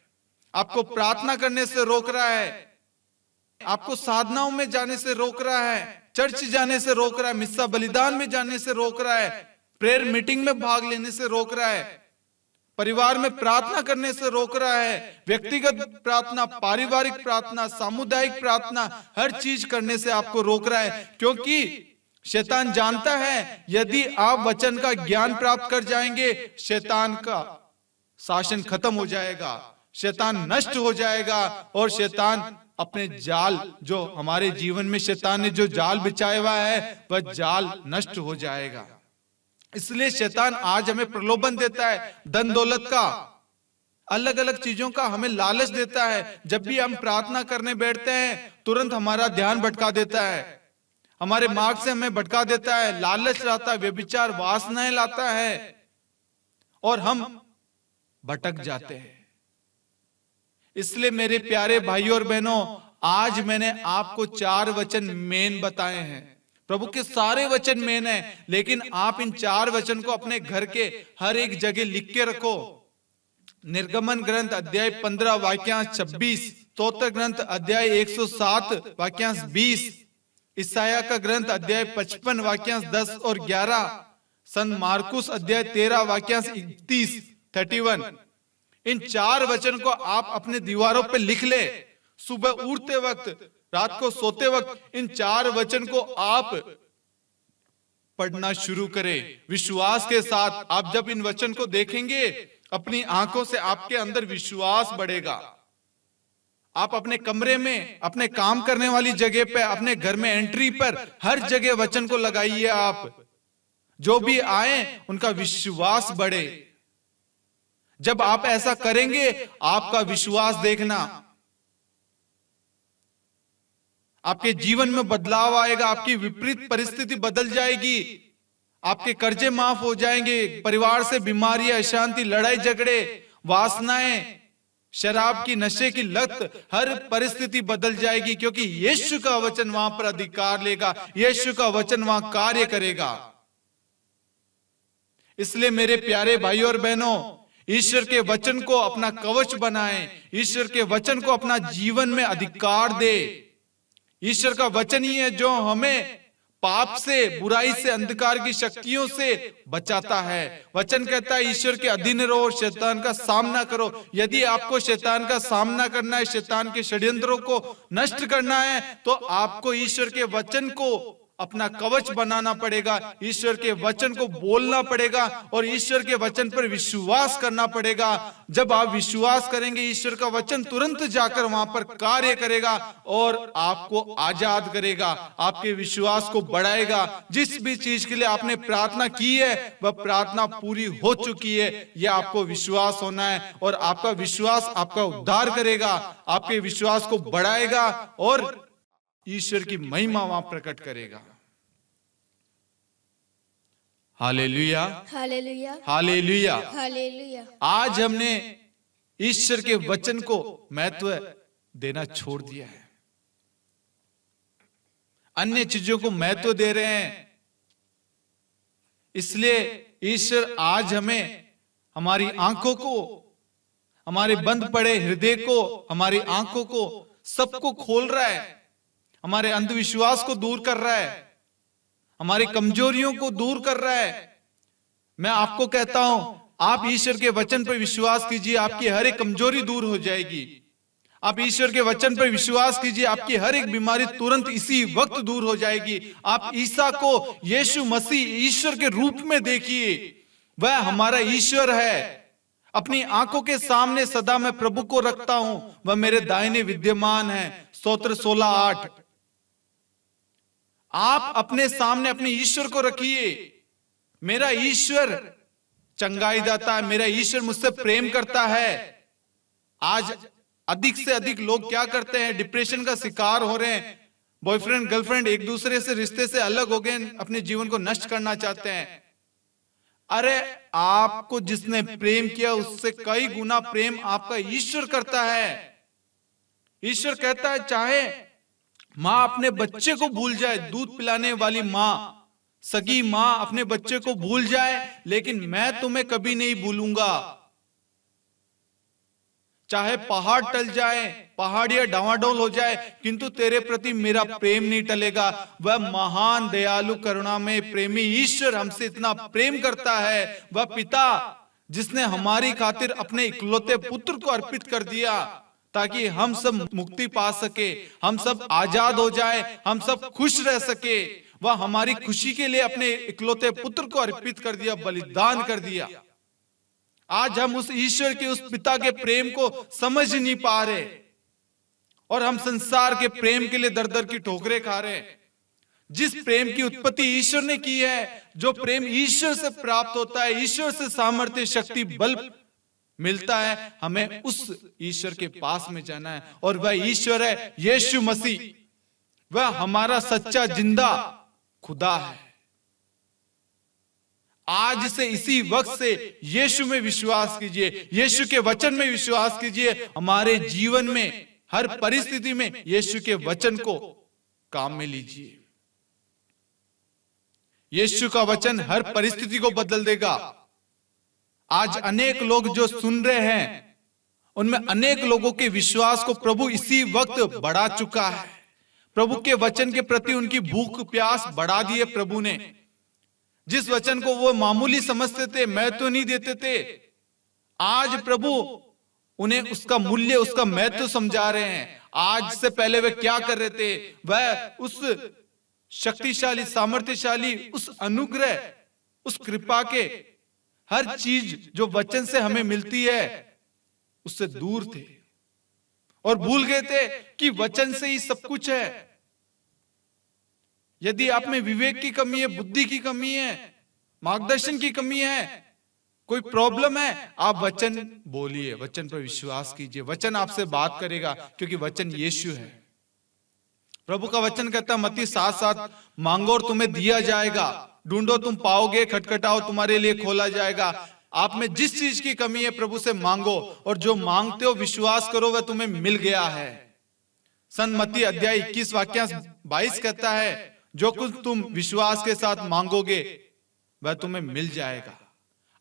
आपको प्रार्थना करने से रोक रहा है, आपको साधनाओं में जाने से रोक रहा है, चर्च जाने से रोक रहा है, मिस्सा बलिदान में जाने से रोक रहा है, प्रेयर मीटिंग में भाग लेने से रोक रहा है, परिवार में प्रार्थना करने से रोक रहा है, व्यक्तिगत प्रार्थना, पारिवारिक प्रार्थना, सामुदायिक प्रार्थना, हर चीज करने से आपको रोक रहा है। क्योंकि शैतान जानता है यदि आप वचन का ज्ञान प्राप्त कर जाएंगे, शैतान का शासन खत्म हो जाएगा, शैतान नष्ट हो जाएगा, और शैतान अपने जाल, जो हमारे जीवन में शैतान ने जो जाल बिछाया हुआ है, वह जाल नष्ट हो जाएगा। इसलिए शैतान आज हमें प्रलोभन देता है, धन दौलत का, अलग अलग चीजों का हमें लालच देता है। जब भी हम प्रार्थना करने बैठते हैं, तुरंत हमारा ध्यान भटका देता है, हमारे मार्ग से हमें भटका देता है, लालच लाता है, व्यभिचार, वासनाएं लाता है, और हम भटक जाते हैं। इसलिए मेरे प्यारे भाइयों और बहनों, आज मैंने आपको 4 वचन मेन बताए हैं। प्रभु के सारे वचन मेन है, लेकिन आप इन 4 वचन को अपने घर के हर एक जगह लिख के रखो। निर्गमन ग्रंथ अध्याय 15 वाक्यांश 26, स्तोत्र ग्रंथ अध्याय 107 वाक्यांश 20, ईसाया का ग्रंथ अध्याय 55 वाक्यांश 10 और 11, संत मार्कुस अध्याय 13 वाक्यांश 31। इन 4 वचन को आप अपने दीवारों पे लिख ले। सुबह उठते वक्त, रात को सोते वक्त, इन 4 वचन को आप पढ़ना शुरू करें विश्वास के साथ। आप जब इन वचन को देखेंगे, अपनी आंखों से आपके अंदर विश्वास बढ़ेगा। आप अपने कमरे में, अपने काम करने वाली जगह पे, अपने घर में एंट्री पर, हर जगह वचन को लगाइए। आप जो भी आए उनका विश्वास बढ़े। जब आप ऐसा करेंगे, आपका विश्वास देखना, आपके जीवन में बदलाव आएगा, आपकी विपरीत परिस्थिति बदल जाएगी, आपके कर्जे माफ हो जाएंगे, परिवार से बीमारियां, अशांति, लड़ाई झगड़े, वासनाएं, शराब की, नशे की लत, हर परिस्थिति बदल जाएगी, क्योंकि यीशु का वचन वहां पर अधिकार लेगा, यीशु का वचन वहां कार्य करेगा। इसलिए मेरे प्यारे भाइयों और बहनों, ईश्वर के वचन को अपना कवच बनाएं, ईश्वर के वचन को अपना जीवन में अधिकार दे। ईश्वर का वचन ही है जो हमें पाप से, बुराई से, अंधकार की शक्तियों से बचाता है। वचन कहता है ईश्वर के अधीन रहो, शैतान का सामना करो। यदि आपको शैतान का सामना करना है, शैतान के षड्यंत्रों को नष्ट करना है, तो आपको ईश्वर के वचन को अपना कवच बनाना पड़ेगा, ईश्वर के वचन को बोलना पड़ेगा, और ईश्वर के वचन पर विश्वास करना पड़ेगा। जब आप विश्वास करेंगे, ईश्वर का वचन तुरंत जाकर वहां पर कार्य करेगा और आपको आजाद करेगा, आपके विश्वास को बढ़ाएगा। जिस भी चीज के लिए आपने प्रार्थना की है, वह प्रार्थना पूरी हो चुकी है, यह आपको विश्वास होना है, और आपका विश्वास आपका उद्धार करेगा, आपके विश्वास को बढ़ाएगा और ईश्वर की महिमा वहां प्रकट करेगा। Hallelujah, hallelujah, hallelujah. हालेलुया। आज हमने ईश्वर के वचन को महत्व देना छोड़ दिया है, अन्य चीजों को महत्व दे रहे हैं। इसलिए ईश्वर आज हमें, हमारी आंखों को, हमारे बंद पड़े हृदय को, हमारी आंखों को, सबको खोल रहा है, हमारे अंधविश्वास को दूर कर रहा है, हमारी कमजोरियों को दूर कर रहा है। मैं आपको कहता हूं, आप ईश्वर के वचन पर विश्वास कीजिए, आपकी हर एक कमजोरी दूर हो जाएगी। आप ईश्वर के वचन पर विश्वास कीजिए, आपकी हर एक बीमारी तुरंत इसी वक्त दूर हो जाएगी। आप ईसा को, यीशु मसीह ईश्वर के रूप में देखिए, वह हमारा ईश्वर है। अपनी आंखों के सामने सदा मैं प्रभु को रखता हूं, वह मेरे दाहिने विद्यमान है। स्तोत्र 16:8। आप अपने सामने अपने ईश्वर को रखिए। मेरा ईश्वर चंगाई दाता है, मेरा ईश्वर मुझसे प्रेम करता है। आज अधिक से अधिक लोग क्या करते हैं, डिप्रेशन का शिकार हो रहे हैं। बॉयफ्रेंड गर्लफ्रेंड एक दूसरे से, रिश्ते से अलग हो गए, अपने जीवन को नष्ट करना चाहते हैं। अरे आपको जिसने प्रेम किया उससे कई गुना प्रेम आपका ईश्वर करता है। ईश्वर कहता है, चाहे मां अपने बच्चे को भूल जाए, दूध पिलाने वाली मां, सगी मां अपने बच्चे को भूल जाए, लेकिन मैं तुम्हें कभी नहीं भूलूंगा। चाहे पहाड़ टल जाए, पहाड़ियां डावाडोल हो जाए, किंतु तेरे प्रति मेरा प्रेम नहीं टलेगा। वह महान दयालु करुणामय प्रेमी ईश्वर हमसे इतना प्रेम करता है। वह पिता जिसने हमारी खातिर अपने इकलौते पुत्र को अर्पित कर दिया ताकि हम सब मुक्ति पा सके, हम सब आजाद हो जाए, हम सब खुश रह सके। वह हमारी खुशी के लिए अपने इकलौते पुत्र को अर्पित कर दिया, बलिदान कर दिया। आज हम उस ईश्वर के, उस पिता के प्रेम को समझ नहीं पा रहे और हम संसार के प्रेम के लिए दर दर की ठोकरें खा रहे हैं। जिस प्रेम की उत्पत्ति ईश्वर ने की है, जो प्रेम ईश्वर से प्राप्त होता है, ईश्वर से सामर्थ्य, शक्ति, बल मिलता है, हमें उस ईश्वर के पास में जाना है। और वह ईश्वर है यीशु मसीह। वह हमारा सच्चा जिंदा खुदा है। आज से, इसी वक्त से यीशु में विश्वास कीजिए, यीशु के वचन में विश्वास कीजिए। हमारे जीवन में हर परिस्थिति में यीशु के वचन को काम में लीजिए। यीशु का वचन हर परिस्थिति को बदल देगा। आज अनेक लोग जो सुन रहे हैं, उनमें अनेक लोगों के विश्वास को प्रभु इसी वक्त बढ़ा चुका है। प्रभु के वचन के प्रति उनकी भूख प्यास बढ़ा दी है प्रभु ने। जिस वचन को वो मामूली समझते थे, महत्व नहीं देते थे, आज प्रभु उन्हें उसका मूल्य, उसका महत्व समझा रहे हैं। आज से पहले वे क्या कर रहे थे? वह उस शक्तिशाली, सामर्थ्यशाली, उस अनुग्रह, उस कृपा के हर चीज जो वचन से हमें मिलती है उससे दूर थे और भूल गए थे कि वचन से ही सब कुछ है। यदि आप में विवेक की कमी है, बुद्धि की कमी है, मार्गदर्शन की कमी है, कोई प्रॉब्लम है, आप वचन बोलिए, वचन पर विश्वास कीजिए। वचन आपसे बात करेगा क्योंकि वचन यीशु है। प्रभु का वचन कहता है मत्ती 7:7, मांगो और तुम्हें दिया जाएगा, ढूंढो तुम पाओगे, खटखटाओ तुम्हारे लिए खोला जाएगा। आप में जिस चीज की कमी है प्रभु से मांगो, और जो मांगते हो विश्वास करो वह तुम्हें मिल गया है। संत मत्ती अध्याय 21 वाक्यांश 22 कहता है, जो कुछ तुम विश्वास के साथ मांगोगे वह तुम्हें मिल जाएगा।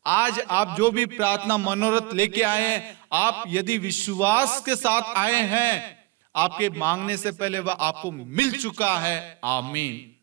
आज आप जो भी प्रार्थना मनोरथ लेके आए हैं, आप यदि विश्वास के साथ आए हैं, आपके मांगने से पहले वह आपको मिल चुका है। आमीन।